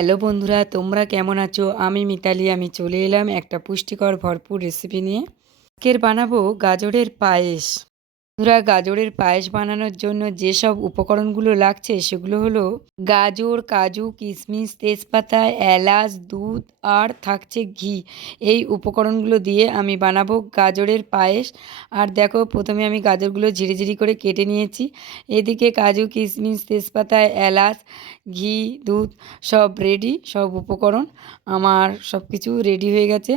Hello বন্ধুরা, তোমরা কেমন আছো? আমি মিতালি। আমি চলে এলাম একটা পুষ্টিকর ভরপুর রেসিপি নিয়ে। আজকের বানাবো গাজরের পায়েস। বন্ধুরা, গাজরের পায়েস বানানোর জন্য যেসব উপকরণগুলো লাগছে সেগুলো হলো গাজর, কাজু, কিশমিশ, তেজপাতা, এলাচ, দুধ আর থাকছে ঘি। এই উপকরণগুলো দিয়ে আমি বানাবো গাজরের পায়েস। আর দেখো, প্রথমে আমি গাজরগুলো ঝিরিঝিরি করে কেটে নিয়েছি। এদিকে কাজু, কিশমিশ, তেজপাতা, এলাচ, ঘি, দুধ সব রেডি। সব উপকরণ আমার সব কিছু রেডি হয়ে গেছে।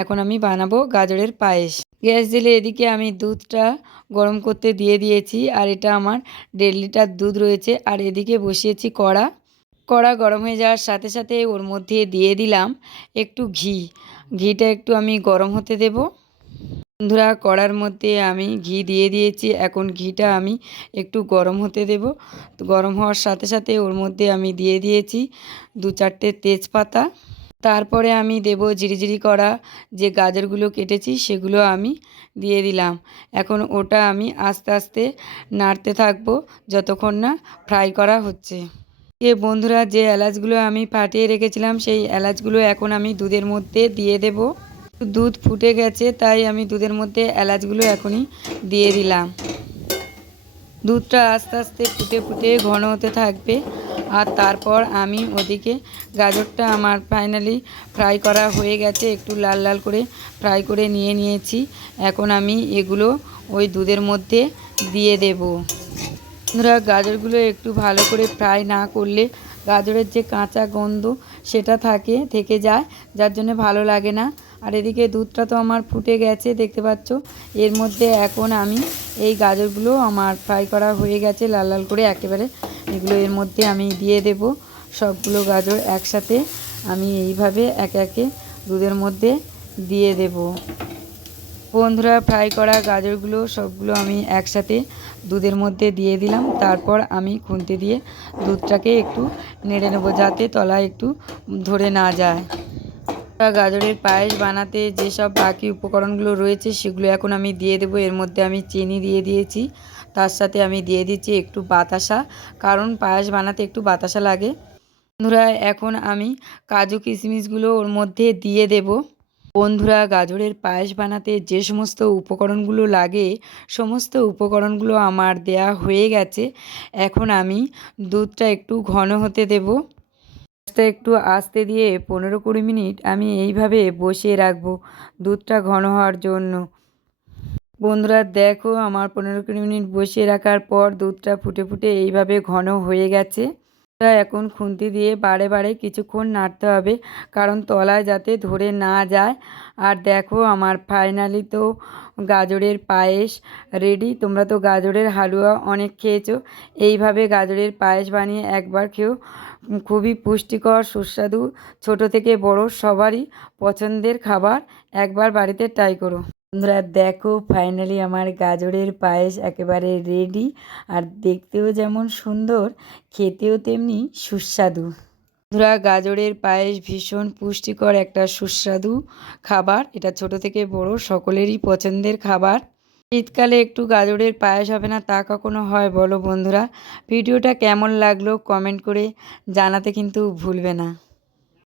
এখন আমি বানাবো গাজরের পায়েস। গ্যাস জেলে এদিকে আমি দুধটা গরম করতে দিয়ে দিয়েছি। আর এটা আমার 1.5 লিটার দুধ রয়েছে। আর এদিকে বসিয়েছি কড়া। কড়া গরম হয়ে যাওয়ার সাথে সাথে ওর মধ্যে দিয়ে দিলাম একটু ঘি। ঘিটা একটু আমি গরম হতে দেব। বন্ধুরা, কড়ার মধ্যে আমি ঘি দিয়ে দিয়েছি। এখন ঘিটা আমি একটু গরম হতে দেব। তো গরম হওয়ার সাথে সাথে ওর মধ্যে আমি দিয়ে দিয়েছি 2-4টে তেজপাতা। তারপরে আমি দেব ঝিরিঝিরি করা যে গাজরগুলো কেটেছি সেগুলো আমি দিয়ে দিলাম। এখন ওটা আমি আস্তে আস্তে নাড়তে থাকবো যতক্ষণ না ফ্রাই করা হচ্ছে। বন্ধুরা, যে এলাচগুলো আমি ফাটিয়ে রেখেছিলাম সেই এলাচগুলো এখন আমি দুধের মধ্যে দিয়ে দেব। দুধ ফুটে গেছে, তাই আমি দুধের মধ্যে এলাচগুলো এখনই দিয়ে দিলাম। দুধটা আস্তে আস্তে ফুটে ফুটে ঘন হতে থাকবে। আর তারপর আমি ওদিকে গাজরটা আমার ফাইনালি ফ্রাই করা হয়ে গেছে। একটু লাল লাল করে ফ্রাই করে নিয়েছি। এখন আমি এগুলো ওই দুধের মধ্যে দিয়ে দেব। বন্ধুরা, গাজরগুলো একটু ভালো করে ফ্রাই না করলে গাজরের যে কাঁচা গন্ধ সেটা থেকে যায়, যার জন্য ভালো লাগে না। আর এদিকে দুধটা তো আমার ফুটে গেছে, দেখতে পাচ্ছ। এর মধ্যে এখন আমি এই গাজরগুলো আমার ফ্রাই করা হয়ে গেছে লাল লাল করে একেবারে। এগুলো এর মধ্যে আমি দিয়ে দেব। সবগুলো গাজর একসাথে আমি এইভাবে একে একে দুধের মধ্যে দিয়ে দেব। বন্ধুরা, ফ্রাই করা গাজরগুলো সবগুলো আমি একসাথে দুধের মধ্যে দিয়ে দিলাম। তারপর আমি খুন্তি দিয়ে দুধটাকে একটু নেড়ে নেবো যাতে তলায় একটু ধরে না যায়। গাজরের পায়েস বানাতে যেসব বাকি উপকরণগুলো রয়েছে সেগুলো এখন আমি দিয়ে দেবো। এর মধ্যে আমি চিনি দিয়ে দিয়েছি, তার সাথে আমি দিয়ে দিচ্ছি একটু বাতাসা, কারণ পায়েস বানাতে একটু বাতাসা লাগে। বন্ধুরা, এখন আমি কাজু কিশমিশগুলো ওর মধ্যে দিয়ে দেব। বন্ধুরা, গাজরের পায়েস বানাতে যে সমস্ত উপকরণগুলো লাগে সমস্ত উপকরণগুলো আমার দেয়া হয়ে গেছে। এখন আমি দুধটা একটু ঘন হতে দেব। গ্যাসটা একটু আস্তে দিয়ে 15-20 মিনিট আমি এইভাবে বসিয়ে রাখবো দুধটা ঘন হওয়ার জন্য। বন্ধুরা, দেখো, আমার 15-20 মিনিট বসিয়ে রাখার পর দুধটা ফুটে ফুটে এইভাবে ঘন হয়ে গেছে। এখন খুন্তি দিয়ে বারে বারে কিছুক্ষণ নাড়তে হবে, কারণ তলায় যাতে ধরে না যায়। আর দেখো, আমার ফাইনালি তো গাজরের পায়েস রেডি। তোমরা তো গাজরের হালুয়া অনেক খেয়েছো। এইভাবে গাজরের পায়েস বানিয়ে একবার খেও, খুবই পুষ্টিকর, সুস্বাদু, ছোট থেকে বড় সবারই পছন্দের খাবার। একবার বাড়িতে ট্রাই করো। বন্ধুরা, দেখো, ফাইনালি আমার গাজরের পায়েস একেবারে রেডি। আর দেখতেও যেমন সুন্দর, খেতেও তেমনি সুস্বাদু। বন্ধুরা, গাজরের পায়েস ভীষণ পুষ্টিকর একটা সুস্বাদু খাবার। এটা ছোট থেকে বড় সকলেরই পছন্দের খাবার। শীতকালে একটু গাজরের পায়েস হবে না তা কখনো হয় বলো বন্ধুরা? ভিডিওটা কেমন লাগলো কমেন্ট করে জানাতে কিন্তু ভুলবে না।